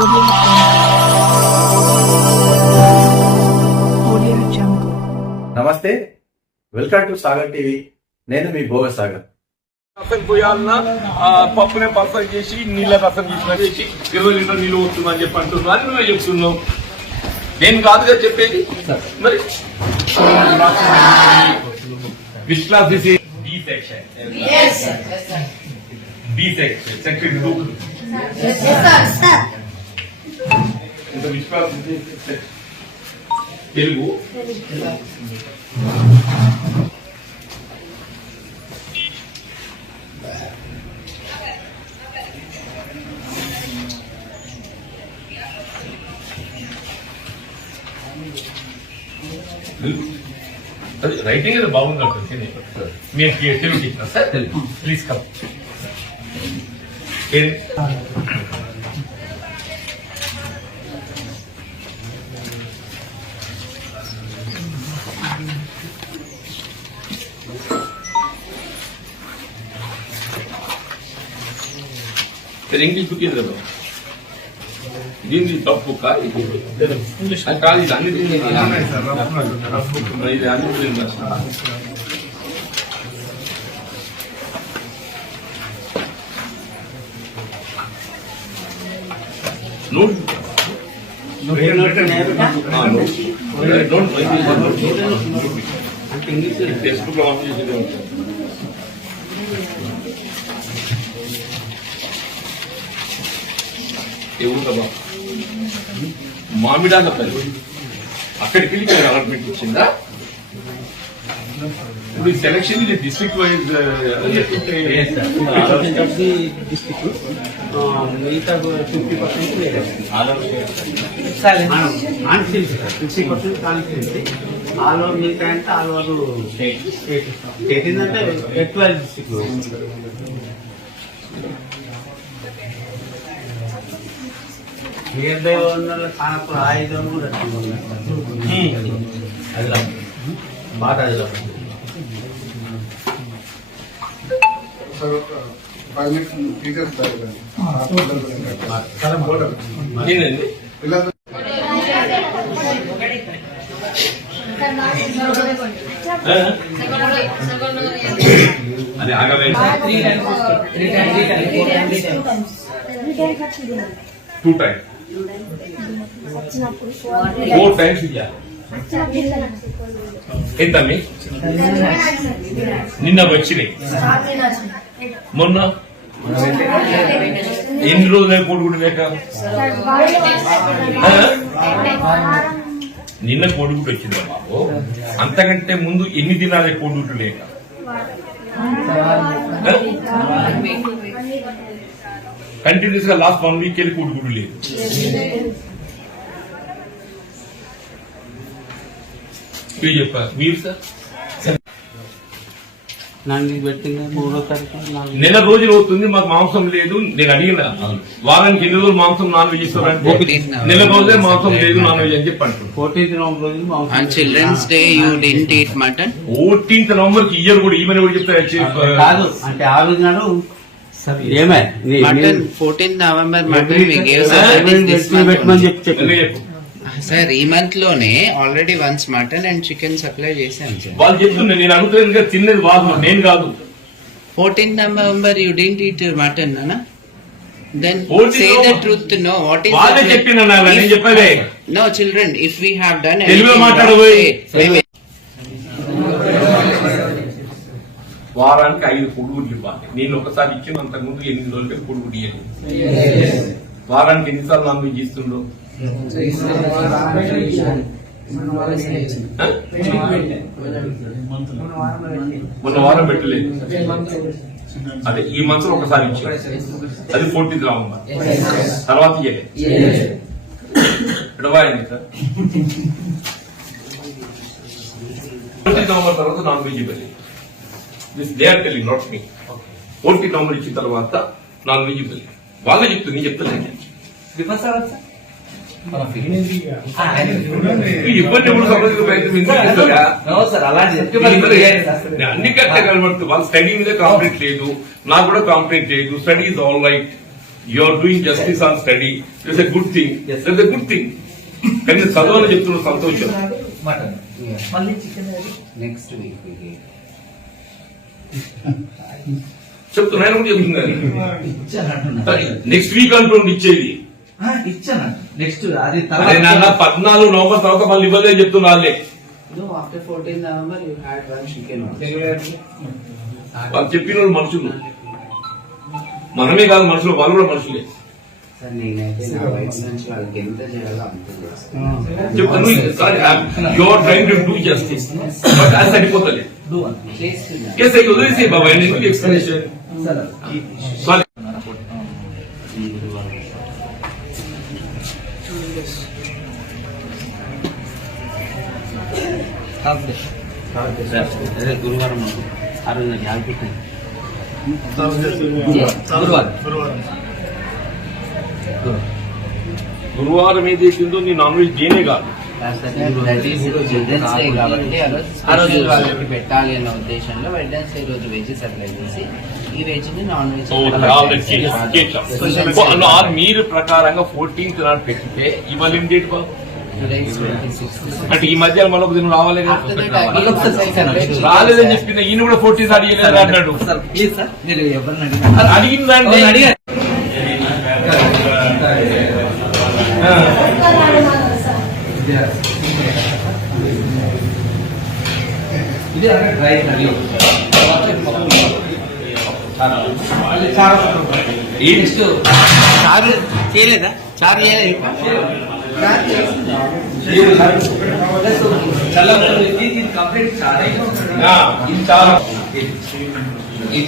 Audio Audio Jungle. నమస్తే welcome to Sagar TV. నేను మీ భోగ సాగర్. రసం పోయాలన్నా ఆ పప్పునే పలసం చేసి నీళ్ళ రసం చేసిన చేసి ఇరవై లీటర్ నీళ్ళు వస్తుందని చెప్పి అంటున్నా అని నువ్వే చెప్తున్నావు. నేను కాదుగా చెప్పేది. మరి this B section B section section two ఇంకా విచ్ క్లాస్ తెలుగు. అది రైటింగ్ అది బాగుంది మీకు తెలుగు ఇచ్చిన sir Telugu please come English book ఇది కదా దీన్ని తప్పు కాదు అది కాదు ఇది అన్ని ఇది అన్ని దీన్ని రాసిన. నోట్ ఆ, నోట్. నోట్. టెక్స్ట్ బుక్లో ఆన్ చేసేదే ఎవరుదమ్మా మామిడాల పల్లి అక్కడికి వెళ్ళి మీరు అలాట్మెంట్ ఇచ్చిందా ఇప్పుడు ఈ సెలక్షన్ ఇది డిస్ట్రిక్ట్ వైజ్ డిస్ట్రిక్ట్ మిగతా ఫిఫ్టీ పర్సెంట్ వేరే constituency fifty percent constituency all over మిగతా అంటే all over state state state ఏంటంటే ఎట్వెల్వ్ డిస్ట్రిక్ట్ నియర్ బై ఉన్న కానప్పుడు ఆయుధం కూడా అది బాగా అది ఆగవే. టూ టైమ్స్ ఫోర్ టైమ్స్ ఇయ్యాలి ఎంత నిన్న వచ్చినాయి. మొన్న? ఎన్ని రోజులు కొడుకుడు లేక నిన్న కోడిగుడ్డు వచ్చింది బాబు? అంతకంటే ముందు ఎన్ని దినాలే కోడిగుడ్డు లేక కంటిన్యూస్గా లాస్ట్ వన్ వీక్ వెళ్ళి కోడిగుడ్డు లేదు. మీరు చెప్పారు మీరు సార్ నాలుగు పెట్టింది మూడో తారీఖు నాలుగు. నెల రోజులు అవుతుంది మాకు మాంసం లేదు. నేను అడిగిన వారానికి ఎన్ని రోజులు మాంసం నాన్ వెజ్ ఇస్తారంటే నెల రోజులే మాంసం లేదు నాన్ వెజ్ అని చెప్పి అంటున్నారు. ఫోర్టీన్త్ నవంబర్ రోజు On మాంసం Children's Day, you didn't eat mutton? Fourteenth నవంబర్కి year కూడా ఈమెను కూడా చెప్తారు అంటే కాదు అంటే ఆ రోజు నాడు ఏమే? నీ- Mutton, నీ- 14th November mutton we gave Every sir. What is this week పెట్టమని month? చెప్పి. చెప్పి ఎందుకు చెప్పు. Sir, ఈ మంత్లోనే already once mutton and chicken supply చేశాను సార్. వాళ్ళు చెప్తున్నారు నేను అడుగుతుంది కదా తిన్నది వాళ్ళు నేను కాదు. Fourteenth November you didn't eat mutton అనా then 14th say the November- truth no what is వాళ్ళే చెప్పిన నేను చెప్పేదే. No children if we have done తెలుగులో మాట్లాడబోయే. వారానికి ఐదు పొడుగుడ్లు ఇవ్వాలి. నేను ఒకసారి ఇచ్చిన అంతకు ముందు ఎనిమిది రోజులకి పొడుగుడు ఇవ్వాలి వారానికి ఎన్నిసార్లు నాన్ వెజ్ ఇస్తుండో ఆ? మొన్న వారం పెట్టలేదు. అదే ఈ మంత్లో ఒకసారి ఇచ్చాను అది ఫోర్టీన్త్ నవంబర్. తర్వాత ఎడవాయండి సార్. ఫోర్టీన్త్ నవంబర్ తర్వాత నాన్ వెజ్ ఇవ్వలేదు. This they are telling not me fourteenth November ఇచ్చిన తర్వాత నాన్ వెజ్ ఇవ్వలేదు వాళ్ళే చెప్తుంది నేను చెప్తాను. ఇబ్బంది ఎప్పుడు సమస్యలు ప్రయత్నం ఎందుకు చేస్తారా? నేను అన్ని కరెక్ట్ కనబడుతుంది వాళ్ళ స్టడీ మీద కాంప్లీట్ లేదు. నాకు కూడా కాంప్లీట్ లేదు. Study is all right you are doing justice on study it's a good thing it's a good thing కానీ చదవాలని చెప్తున్న సంతోషం? నెక్స్ట్ వీక్ చెప్తున్నా ఆయన కూడా చెప్తున్నాను నెక్స్ట్ వీక్ అంటుంది ఇచ్చేది. ఇచ్చాను. నెక్స్ట్ అది పద్నాలుగు నవంబర్ తర్వాత మళ్ళీ చెప్తున్నా వాళ్ళే. No, after 14 November, you had one chicken. వాళ్ళు చెప్పిన వాళ్ళు మనుషులు. మనమే కాదు మనుషులు వాళ్ళు కూడా మనుషులే. సార్ నేనైతే నా వైపు నుంచి వాళ్ళకి ఎంత చేయాలో అంత చేస్తాను చెప్తాను you are trying to do justice but అది సరిపోతలే చేస్తున్నా ఎస్ ఐ వదిలేసి బాబా ఎందుకు ఎక్స్ప్లెనేషన్ సారీ అదే గురువారం ఆ రోజు జాగ్రత్త గురువారం ఏది చేసిందో నీ నాన్ వెజ్ చేయనే కాదు డే కాబట్టి ఆ రోజు వాళ్ళకి పెట్టాలి అన్న ఉద్దేశంలో వెడ్నెస్డే రోజు వెజ్ సప్లై చేసి ఈ వెజ్ని నాన్ వెజ్ మీరు ప్రకారంగా ఫోర్టీన్త్ నాడు పెట్టితే ఇవాళ ఏం డేట్ బాబు? అంటే ఈ మధ్య మళ్ళీ ఒక దినం రావాలి కదా? రాలేదని చెప్పిన ఈయన కూడా ఫోర్టీన్ అడిగలేదు అన్నాడు ప్లీజ్ సార్ మీరు ఎవరిని అడిగినా అడిగిందండి అడిగారు? ఇది అంటే డ్రై కర్రీ ఈ- నెక్స్ట్ చారు చేయలేదా? చారు చేయలేదు కంప్లీట్ చారు. ఆ, ఇది చాలా ఈ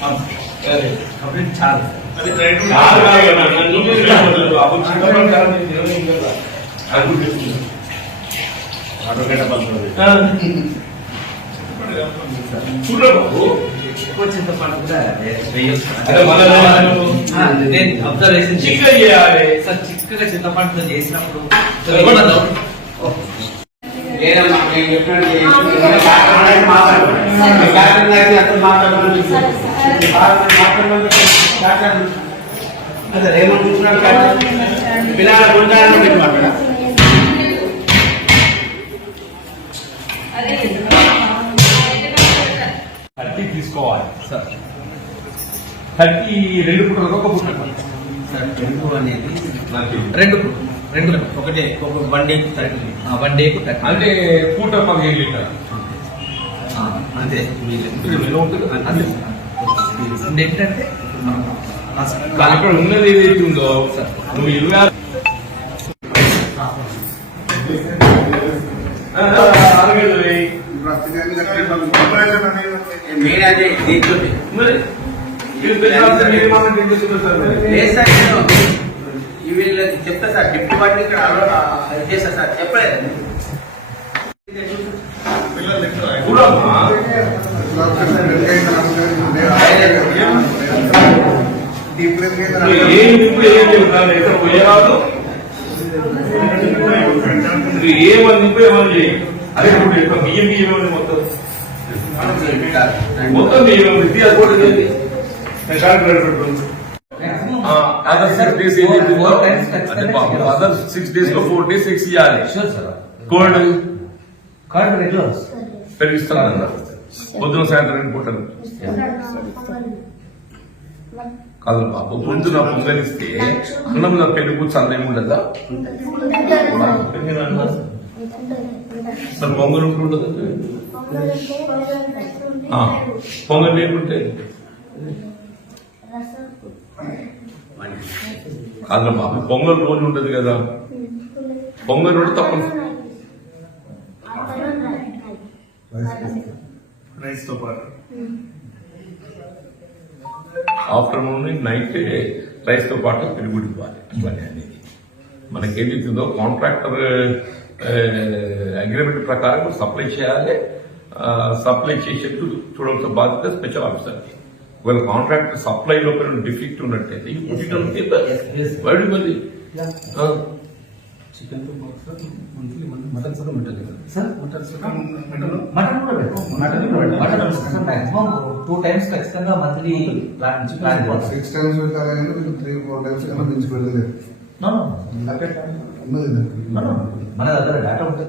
కంప్లీట్ చాలు కాదు, నేను తినలేను అది చూడరా బాబు చింతపండు అబ్జర్వేషన్ చిక్కగా చేయాలి సార్ చిక్కగా చింతపండుతో చేసినప్పుడు లేదమ్మా నేను చెప్పినట్టు అదే ఏమనుకుంటున్నాడు క్యాప్టెన్ పిల్లల గుండాలని పెట్టి మాట్లాడా థర్టీ తీసుకోవాలి థర్టీ రెండు పుట్టలకు ఒక పుట్ట. సార్ రెండు అనేది రెండు రెండు ఒకటే ఒక one day thirty one day అంటే పూట పదిహేను లీటర్ అంతే. అంతే. ఇప్పుడు ఏంటంటే కానీ ఇక్కడ ఉన్నది ఏదైతే ఉందో నువ్వు ఇరవై ఆరు ఆ, ఆరు గంటలు వేయి. మెయిన్ అదే దీంట్లో మరి మీరు తెలియాల్సిన మీరు మాత్రం ఏం చేస్తున్నారు సార్ మరి? లేదు సార్ నేను ఈ వీళ్ళకి చెప్తా సార్ డిప్యూటీ ఇక్కడ చేస్తా సార్ చెప్పలేదు చూడమ్మా నువ్వు ఏం నింపు ఏం చెప్తాను ఎక్కడ పోయేరాదు నువ్వు ఏమని నింపు ఏమని చేయి అదే ఇప్పుడు ఇక్కడ బియ్యం బియ్యం ఏమని మొత్తం మొత్తం బియ్యం విద్య కూడా చేయండి అదర్ సిక్స్ డేస్ ఏం చెప్తుందో అదే పాపం అదర్ సిక్స్ డేస్ లో ఫోర్ డేస్ ఎక్స్ ఇవ్వాలి sure sir cold card regular పెరిగిస్తాను పొద్దున సాయంత్రం రెండు పూటలు కాదు బాబు పొద్దున పొంగలిస్తే అన్నంలో పెరుగు చల్లం ఉండదా? మరి పొంగల్ ఉంటూ ఉండదు ఆ, పొంగల్ లేకుంటే కాదు బాబు పొంగల్ రోజు ఉంటది కదా. పొంగల్ రోజు తప్పని ఆఫ్టర్నూన్ నైట్ రైస్తో పాటు పెరుగుడు ఇవ్వాలి ఇవ్వాలి అనేది. మనకి ఏదైతుందో కాంట్రాక్టర్ అగ్రిమెంట్ ప్రకారం సప్లై చేయాలి. సప్లై చేసేట్టు చూడవలసిన బాధ్యత స్పెషల్ ఆఫీసర్కి. ఒకవేళ కాంట్రాక్టర్ సప్లై లోపల డిఫెక్ట్ ఉన్నట్టయితే. వాడి మరి. చికెన్ మంత్లీ మటన్ సుఖం ఉంటుంది సార్ మటన్ మటన్ మటన్. కూడా మటన్ కూడా. మటన్ మాక్సిమం టూ టైమ్స్ ఖచ్చితంగా monthly plan plan six times పెట్టాలి కానీ వీళ్ళు త్రీ ఫోర్ టైమ్స్ కన్నా మించి పెట్టలేదు. మన దగ్గర డేటా ఉంటుంది